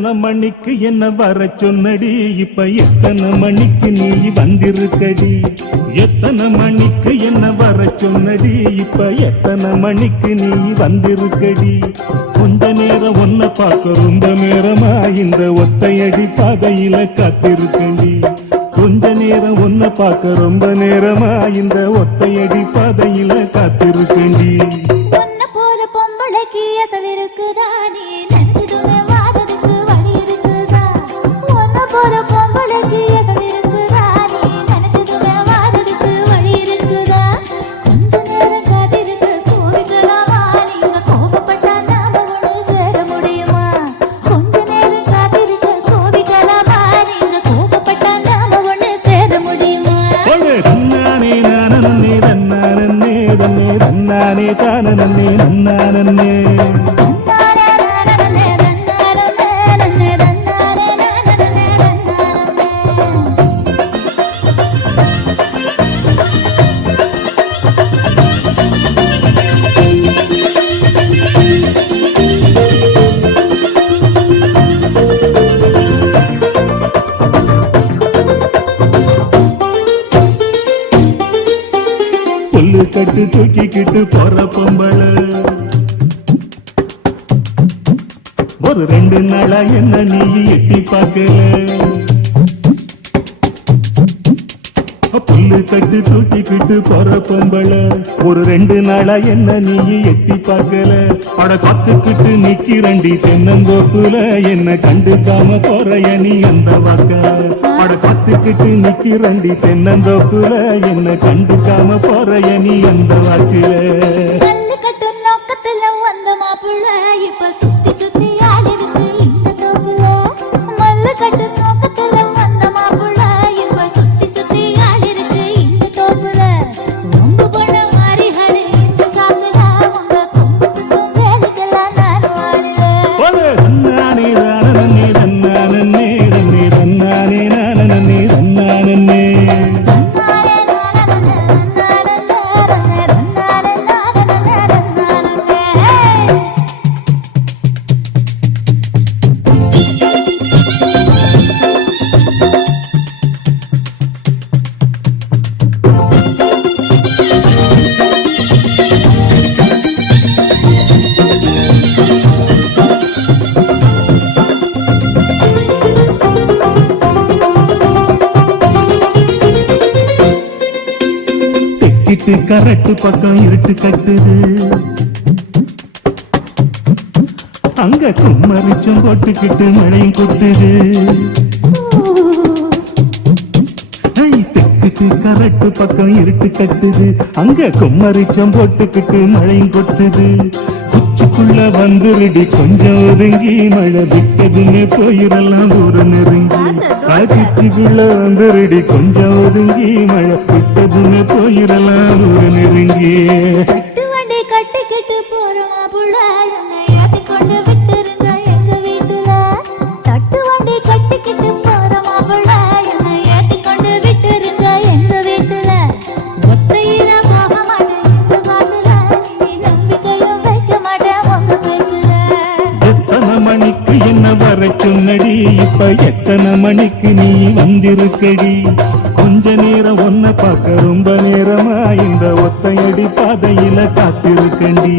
எத்தனை மணிக்கு என்ன வர சொன்னடி, இப்ப எத்தனை மணிக்கு நீ வந்திருக்கடி. எத்தனை மணிக்கு என்ன வர சொன்னடி, இப்ப எத்தனை மணிக்கு நீ வந்திருக்கடி. கொஞ்ச நேரம் ஒன்ன பார்க்க ரொம்ப நேரமா இந்த ஒத்தையடி பாதையில காத்திருக்கடி. கொஞ்ச நேரம் ஒன்ன பார்க்க ரொம்ப நேரமா இந்த ஒத்தையடி பாதையில காத்திருக்கடி. நன்னானே தான நன்னே நன்னானே புல்லு கட்டு தூக்கிக்கிட்டு போற பொம்பள ஒரு 2 நாளா என்ன நீ எட்டி பார்க்கல. புல்லு கட்டு தூக்கிக்கிட்டு போற பொம்பள ஒரு 2 நாளா என்ன நீ எட்டி பார்க்கல. அட கத்துக்கிட்டு நிக்கிறண்டி தென்னந்தோப்புல என்ன கண்டுக்காம போறைய நீ அந்த வாக்க. அட கத்துக்கிட்டு நிக்கிறண்டி தென்னந்தோப்புல என்ன கண்டுக்காம போறைய நீ அந்த வாக்குல. கரட்டு பக்கம் இருட்டு கட்டுது, அங்க கும்மரிச்சும் போட்டுக்கிட்டு மழையும் கொட்டுது. தெக்கிட்டு கரட்டு பக்கம் இருட்டு கட்டுது, அங்க கும்மரிச்சும் போட்டுக்கிட்டு மழையும் கொட்டுது. குச்சுக்குள்ள வந்துருடி கொஞ்சம் ஒதுங்கி, மழை விட்டதுமே போயிடலாம் தூரம் நெருங்கி. காட்சிக்குள்ள வந்துருடி கொஞ்சம் ஒதுங்கி, மழை விட்டதுமே போயிடலாம் தூரம் நெருங்கி. சொன்னடி, இப்ப எத்தனை மணிக்கு நீ வந்திருக்கடி. கொஞ்ச நேரம் ஒன்ன பார்க்க ரொம்ப நேரமா இந்த ஒத்தையடி பாதையில காத்திருக்கண்டி.